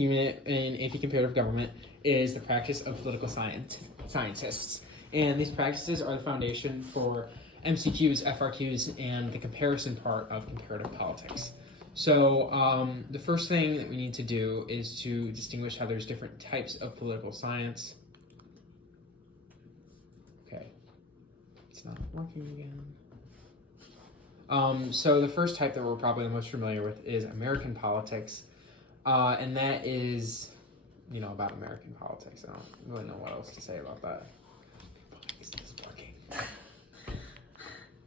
unit in AP Comparative Government is the practice of political scientists. And these practices are the foundation for MCQs, FRQs, and the comparison part of comparative politics. So the first thing that we need to do is to distinguish how there's different types of political science. Okay, it's not working again. So the first type that we're probably the most familiar with is American politics, and that is, about American politics. I don't really know what else to say about that. It's working.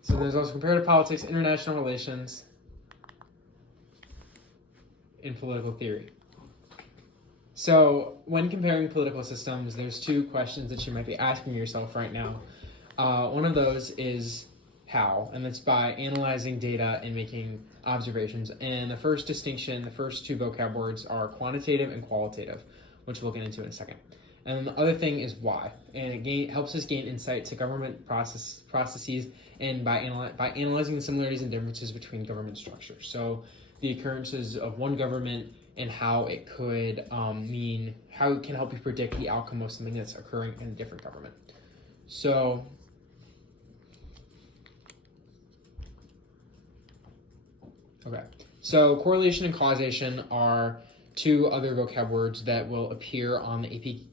So there's also comparative politics, international relations, and political theory. So when comparing political systems, there's two questions that you might be asking yourself right now. One of those is how, and that's by analyzing data and making observations. And the first distinction, the first two vocab words are quantitative and qualitative, which we'll get into in a second. And then the other thing is why, and it helps us gain insight to government processes and by analyzing the similarities and differences between government structures. So the occurrences of one government and how it could how it can help you predict the outcome of something that's occurring in a different government. So correlation and causation are two other vocab words that will appear on the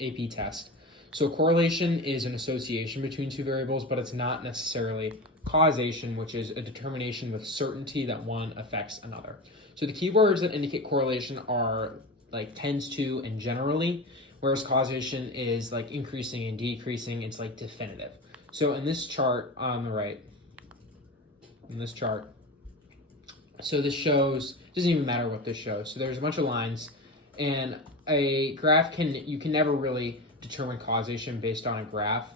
AP test. So correlation is an association between two variables, but it's not necessarily causation, which is a determination with certainty that one affects another. So the keywords that indicate correlation are like tends to and generally, whereas causation is like increasing and decreasing. It's like definitive. So in this chart on the right, so this shows, doesn't even matter what this shows. So there's a bunch of lines, and a graph you can never really determine causation based on a graph,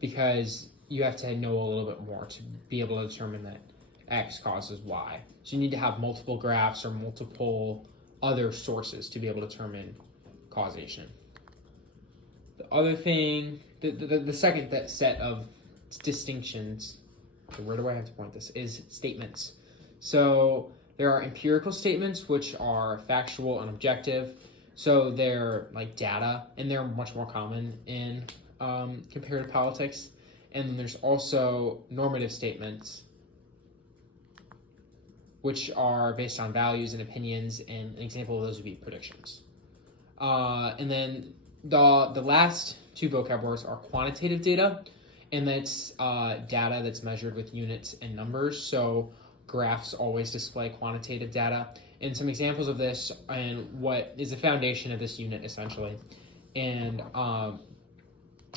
because you have to know a little bit more to be able to determine that X causes Y. So you need to have multiple graphs or multiple other sources to be able to determine causation. The other thing, the second set of distinctions, where do I have to point this, is statements. So there are empirical statements, which are factual and objective. So they're like data, and they're much more common in comparative politics. And then there's also normative statements, which are based on values and opinions, and an example of those would be predictions. And then the last two vocab words are quantitative data, and that's data that's measured with units and numbers. So graphs always display quantitative data. And some examples of this, and what is the foundation of this unit essentially, and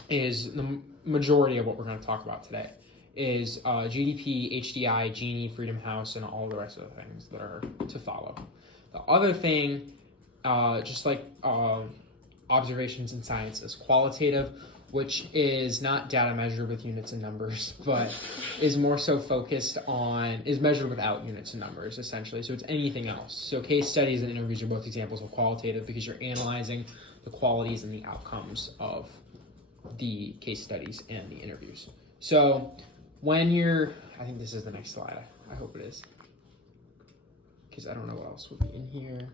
is the majority of what we're going to talk about today, is GDP, HDI, Gini, Freedom House, and all the rest of the things that are to follow. The other thing, just like observations in science, is qualitative, which is not data measured with units and numbers, but is more so is measured without units and numbers, essentially. So it's anything else. So case studies and interviews are both examples of qualitative, because you're analyzing the qualities and the outcomes of the case studies and the interviews. So I think this is the next slide. I hope it is, because I don't know what else would be in here.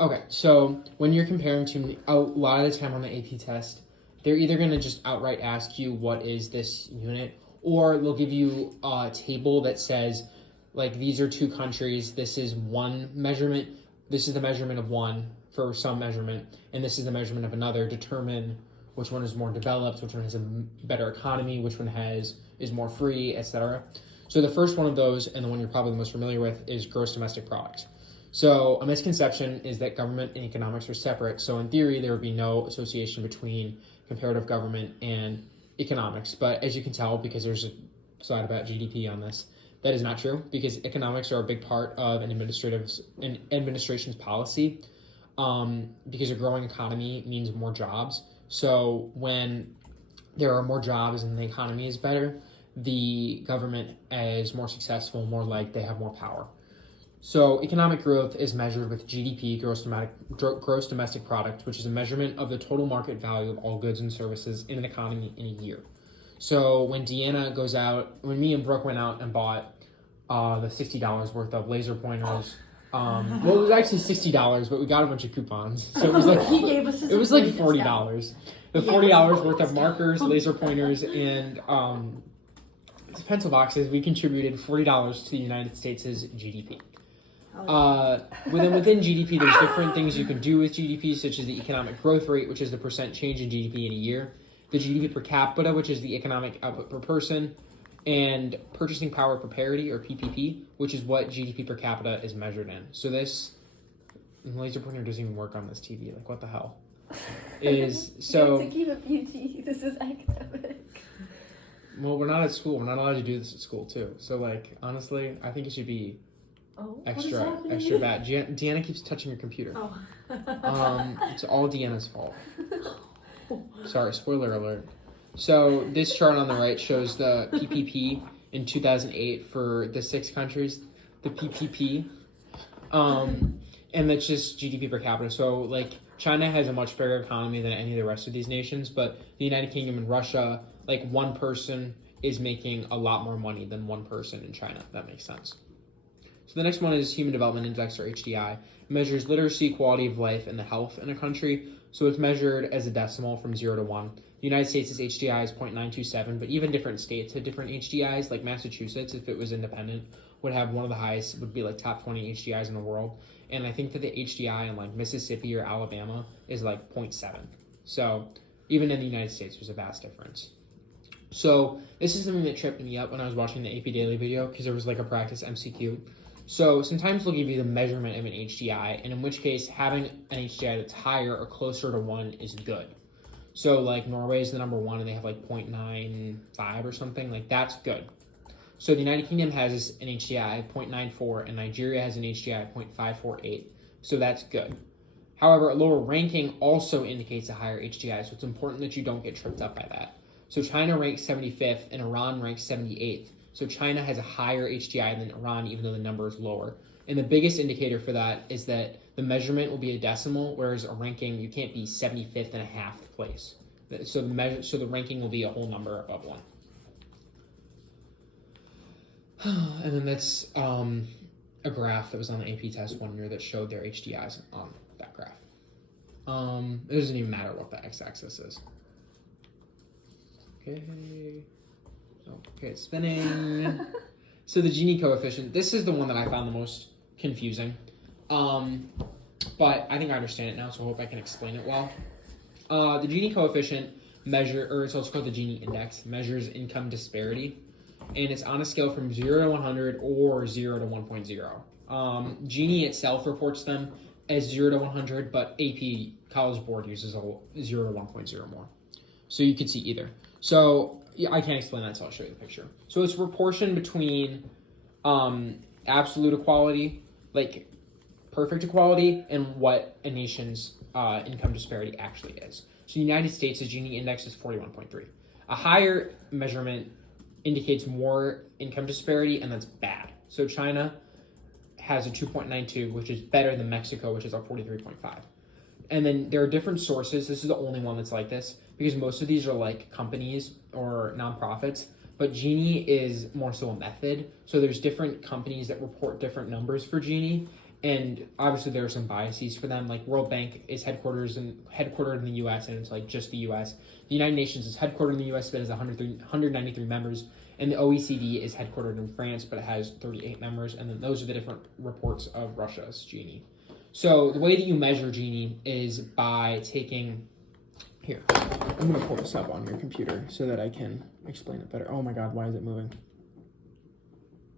Okay, so when you're comparing to a lot of the time on the AP test, they're either going to just outright ask you what is this unit, or they'll give you a table that says, like, these are two countries, this is one measurement, this is the measurement of one for some measurement, and this is the measurement of another. Determine which one is more developed, which one has a better economy, which one is more free, etc. So the first one of those, and the one you're probably the most familiar with, is gross domestic product. So a misconception is that government and economics are separate. So in theory, there would be no association between comparative government and economics. But as you can tell, because there's a slide about GDP on this, that is not true, because economics are a big part of an administration's policy, because a growing economy means more jobs. So when there are more jobs and the economy is better, the government is more successful, more like they have more power. So economic growth is measured with GDP, gross domestic product, which is a measurement of the total market value of all goods and services in an economy in a year. So when me and Brooke went out and bought the $60 worth of laser pointers, Well, it was actually $60, but we got a bunch of coupons, so it was like He gave us it was like $40. The $40 worth of markers, laser pointers, and pencil boxes. We contributed $40 to the United States' GDP. Within GDP, there's different things you can do with GDP, such as the economic growth rate, which is the percent change in GDP in a year, the GDP per capita, which is the economic output per person, and purchasing power per parity, or PPP, which is what GDP per capita is measured in. So this laser pointer doesn't even work on this TV. Like, what the hell? Is so. To keep it PG, this is academic. Well, we're not at school. We're not allowed to do this at school too. So, like, honestly, I think it should be extra bad. Deanna keeps touching your computer. Oh. It's all Deanna's fault. Sorry, spoiler alert. So this chart on the right shows the PPP in 2008 for the 6 countries, the PPP, and that's just GDP per capita. So like China has a much bigger economy than any of the rest of these nations, but the United Kingdom and Russia, like one person is making a lot more money than one person in China. If that makes sense. So the next one is Human Development Index, or HDI. It measures literacy, quality of life, and the health in a country. So it's measured as a decimal from 0 to 1. The United States' HDI is 0.927, but even different states have different HDIs. Like Massachusetts, if it was independent, would have one of the highest, would be like top 20 HDIs in the world. And I think that the HDI in like Mississippi or Alabama is like 0.7. So even in the United States, there's a vast difference. So this is something that tripped me up when I was watching the AP Daily video, because there was like a practice MCQ. So sometimes they'll give you the measurement of an HDI, and in which case having an HDI that's higher or closer to 1 is good. So like Norway is the number 1 and they have like 0.95 or something, like that's good. So the United Kingdom has an HDI of 0.94 and Nigeria has an HDI of 0.548. So that's good. However, a lower ranking also indicates a higher HDI, so it's important that you don't get tripped up by that. So China ranks 75th and Iran ranks 78th. So China has a higher HDI than Iran, even though the number is lower. And the biggest indicator for that is that the measurement will be a decimal, whereas a ranking, you can't be 75th and a half place. So the ranking will be a whole number above 1. And then that's a graph that was on the AP test one year that showed their HDIs on that graph. It doesn't even matter what the x-axis is. Okay, it's spinning. So the Gini coefficient, this is the one that I found the most confusing. But I think I understand it now, so I hope I can explain it well. The Gini coefficient it's also called the Gini index, measures income disparity. And it's on a scale from 0 to 100 or 0 to 1.0. Gini itself reports them as 0 to 100, but AP College Board uses a 0 to 1.0 more. So you could see either. So yeah, I can't explain that, so I'll show you the picture. So it's proportion between absolute equality, like perfect equality, and what a nation's income disparity actually is. So the United States' Gini index is 41.3. A higher measurement indicates more income disparity, and that's bad. So China has a 2.92, which is better than Mexico, which is a 43.5. And then there are different sources. This is the only one that's like this, because most of these are like companies or nonprofits, but Gini is more so a method. So there's different companies that report different numbers for Gini, and obviously there are some biases for them. Like World Bank is headquartered in the U.S. and it's like just the U.S. The United Nations is headquartered in the U.S. but has 193 members, and the OECD is headquartered in France but it has 38 members. And then those are the different reports of Russia's Gini. So the way that you measure Gini is by taking. Here, I'm gonna pull this up on your computer so that I can explain it better. Oh my God, why is it moving?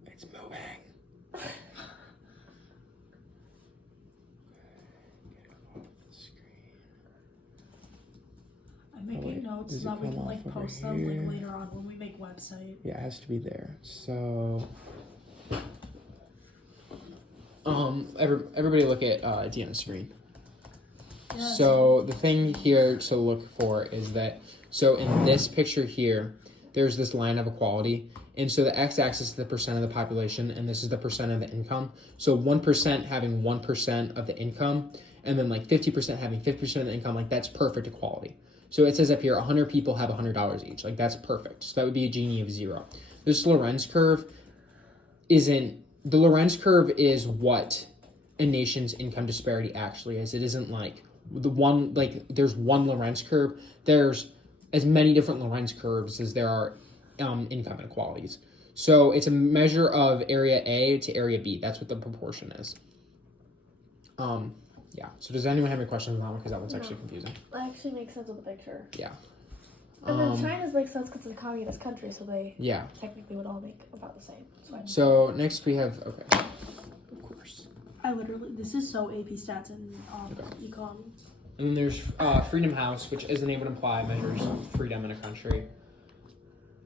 It's moving. I'm making notes so that we can like post them like later on when we make website. Yeah, it has to be there. So everybody look at Deanna's screen. Yeah, so the thing here to look for is that, so in this picture here, there's this line of equality. And so the x-axis is the percent of the population, and this is the percent of the income. So 1% having 1% of the income, and then like 50% having 50% of the income, like that's perfect equality. So it says up here, 100 people have $100 each. Like that's perfect. So that would be a Gini of 0. This Lorenz curve is what a nation's income disparity actually is. It isn't like the one, like there's one Lorenz curve. There's as many different Lorenz curves as there are income inequalities. So it's a measure of area A to area B. That's what the proportion is. Yeah. So does anyone have any questions on that one? Because that one's actually confusing. That actually makes sense with the picture. Yeah. And then China's makes sense because it's a communist country, so they technically would all make about the same. So next we have, okay, of course. This is so AP stats and econ. And then there's Freedom House, which, as the name would imply, measures freedom in a country.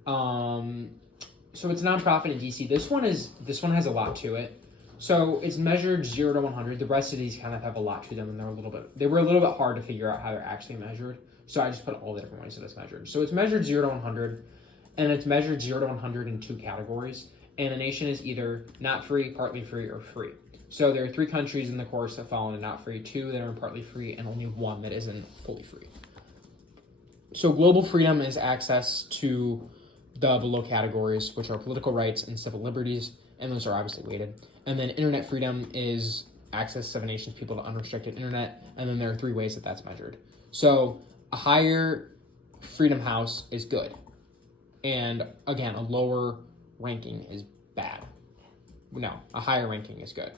So it's a nonprofit in DC. This one has a lot to it. So it's measured 0 to 100. The rest of these kind of have a lot to them, and they were a little bit hard to figure out how they're actually measured. So I just put all the different ways that it's measured. So it's measured 0 to 100, and it's measured 0 to 100 in 2 categories. And a nation is either not free, partly free, or free. So there are 3 countries in the course that fall into not free, 2 that are partly free, and only 1 that isn't fully free. So global freedom is access to the below categories, which are political rights and civil liberties, and those are obviously weighted. And then internet freedom is access of a nation's people to unrestricted internet, and then there are 3 ways that that's measured. So a higher Freedom House is good, and again, a lower ranking is bad. No, a higher ranking is good.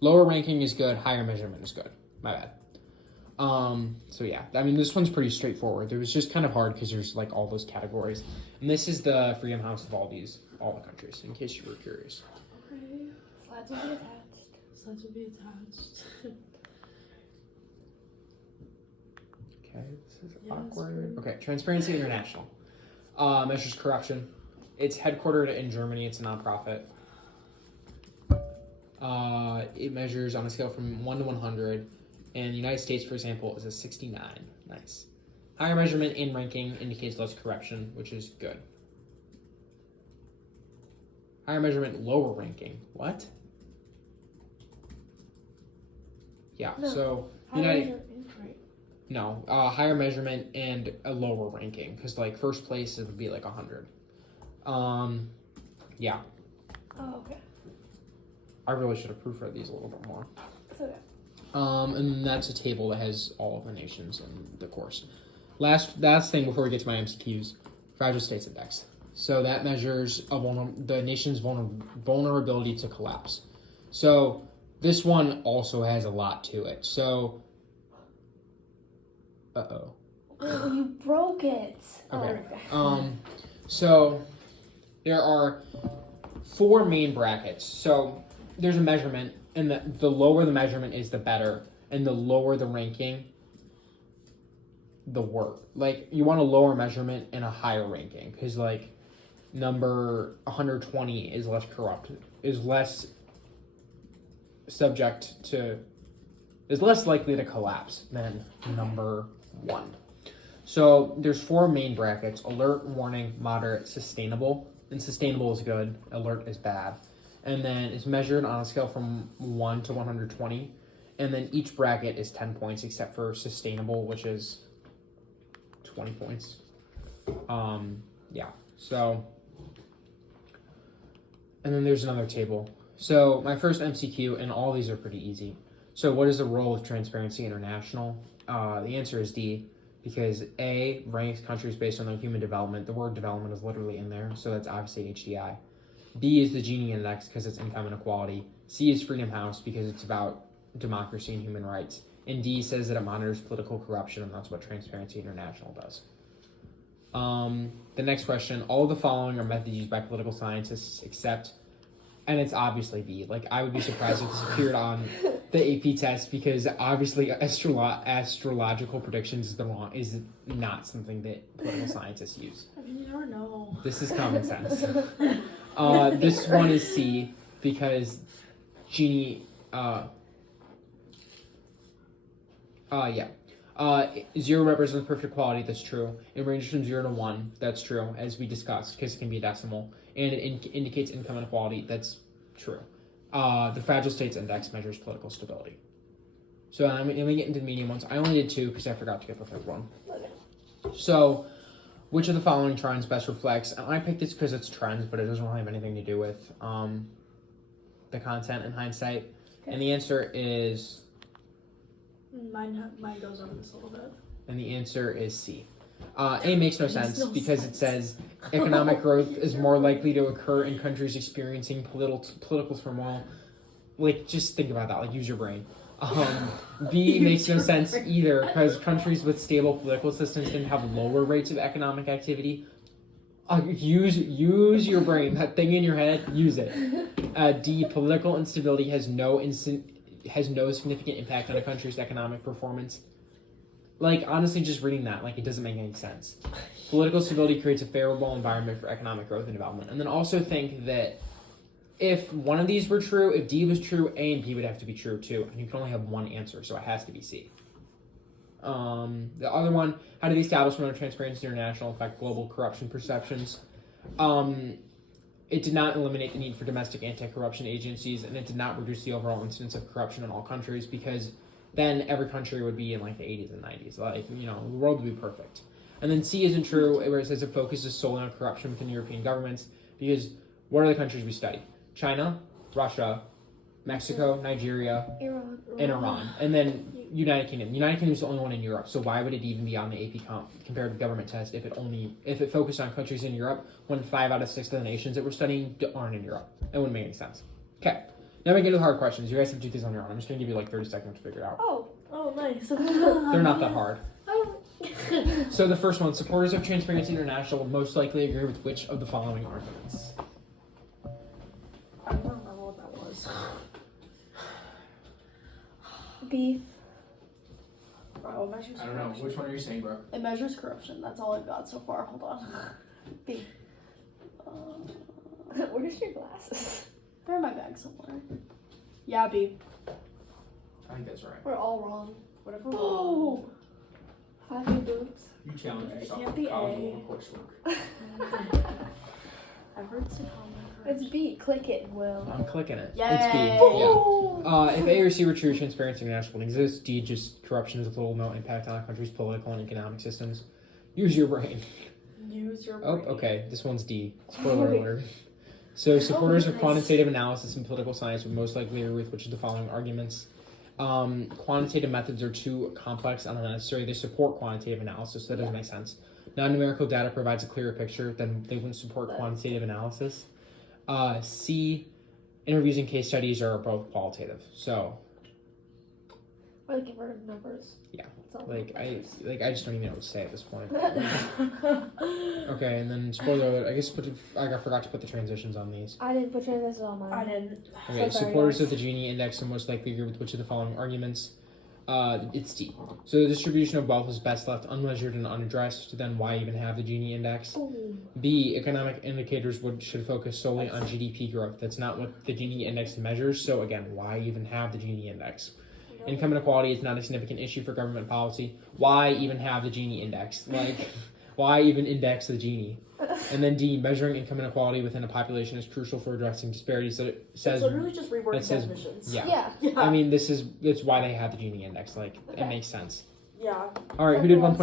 Lower ranking is good, higher measurement is good. My bad. So yeah, I mean, this one's pretty straightforward. It was just kind of hard because there's like all those categories. And this is the Freedom House of all the countries, in case you were curious. Okay, slides will be attached. Slides will be attached. Okay, this is awkward. Okay, Transparency International measures corruption. It's headquartered in Germany. It's a nonprofit. It measures on a scale from 1 to 100. And the United States, for example, is a 69. Nice. Higher measurement in ranking indicates less corruption, which is good. Higher measurement, lower ranking. What? Yeah, no, so higher measurement and a lower ranking, because like first place it would be like 100. Yeah. Oh, okay. I really should have proofread these a little bit more. It's okay. And that's a table that has all of the nations in the course. Last thing before we get to my MCQs, Fragile States Index. So that measures the nation's vulnerability to collapse. So this one also has a lot to it. So, Oh, you broke it. Okay. So there are 4 main brackets. So there's a measurement, and the lower the measurement is, the better, and the lower the ranking, the worse. Like, you want a lower measurement and a higher ranking, because like number 120 is less corrupt, is less likely to collapse than number 1. So there's 4 main brackets: alert, warning, moderate, sustainable. And sustainable is good, alert is bad. And then it's measured on a scale from 1 to 120. And then each bracket is 10 points, except for sustainable, which is 20 points. Yeah, so. And then there's another table. So my first MCQ, and all these are pretty easy. So what is the role of Transparency International? The answer is D, because A ranks countries based on their human development. The word development is literally in there, so that's obviously HDI. B is the Gini Index because it's income inequality. C is Freedom House because it's about democracy and human rights. And D says that it monitors political corruption, and that's what Transparency International does. The next question: all of the following are methods used by political scientists except, and it's obviously B. Like, I would be surprised if this appeared on the AP test, because obviously astrological predictions is not something that political scientists use. I mean, you never know. This is common sense. This one is C because Gini. 0 represents perfect equality. That's true. It ranges from 0 to 1. That's true, as we discussed, because it can be a decimal. And it indicates income inequality. That's true. The Fragile States Index measures political stability. So I'm going to get into the medium ones. I only did 2 because I forgot to get the 3rd one. So, which of the following trends best reflects? And I picked this because it's trends, but it doesn't really have anything to do with the content in hindsight? Okay. And the answer is... Mine goes over this a little bit. And the answer is C. A makes no sense because it says sense. economic growth is more likely to occur in countries experiencing political turmoil. Like, just think about that. Like, use your brain. B makes no sense either because countries with stable political systems tend to have lower rates of economic activity. Use your brain. That thing in your head, use it. D, political instability has no significant impact on a country's economic performance. Like, honestly, just reading that, like, it doesn't make any sense. Political stability creates a favorable environment for economic growth and development. And then also think that if one of these were true, if D was true, A and B would have to be true too. And you can only have one answer, so it has to be C. The other one, how did the establishment of Transparency International affect global corruption perceptions? It did not eliminate the need for domestic anti-corruption agencies, and it did not reduce the overall incidence of corruption in all countries because then every country would be in like the 80s and 90s. Like, the world would be perfect. And then C isn't true, where it says it focuses solely on corruption within European governments because what are the countries we study? China, Russia, Mexico, Nigeria, Iran. and Iran. And then United Kingdom. United Kingdom is the only one in Europe, so why would it even be on the AP comparative government test if it focused on countries in Europe when 5 out of 6 of the nations that we're studying aren't in Europe? It wouldn't make any sense. Okay. Now we get to the hard questions. You guys have to do these on your own. I'm just going to give you like 30 seconds to figure it out. Oh, nice. They're not that hard. Oh. So the first one, supporters of Transparency International would most likely agree with which of the following arguments? I don't remember what that was. B. Oh, it measures I don't know. corruption. Which one are you saying, bro? It measures corruption. That's all I've got so far. Hold on. B. Where's your glasses? They're in my bag somewhere. Yeah, B. I think that's right. We're all wrong. Whatever. Oh! 5 new boobs. You challenge It yourself. can't be College A. level coursework. I've heard Sakama. It's B. Click it, Will. I'm clicking it. Yay! It's B. Yeah. If A or C were true, Transparency International would exist. D, just corruption has a little no impact on a country's political and economic systems. Use your brain. Use your Oh, brain. okay. This one's D. Spoiler alert. So supporters of nice. quantitative analysis and political science would most likely agree with which of the following arguments. Quantitative methods are too complex and unnecessary. They support quantitative analysis. That doesn't make sense. Non-numerical data provides a clearer picture. Then they wouldn't support quantitative analysis. C, interviews and case studies are both qualitative. So, Or like inverted numbers. Yeah. It's all I just don't even know what to say at this point. Okay, and then spoiler alert. I guess I forgot to put the transitions on these. I didn't put transitions on mine. I didn't. Okay, So sorry, supporters guys. of the Gini index are most likely agree with which of the following arguments? It's D. So the distribution of wealth is best left unmeasured and unaddressed. Then why even have the Gini index? Ooh. B, economic indicators should focus solely on GDP growth. That's not what the Gini index measures. So again, why even have the Gini index? Income inequality is not a significant issue for government policy. Why even have the Gini index? Like, why even index the Gini? And then D, measuring income inequality within a population is crucial for addressing disparities. So it says, So literally just rewording it says- definitions. yeah. Yeah. I mean, it's why they have the Gini index. Like, it Okay. makes sense. Yeah. All right, who did 1.0?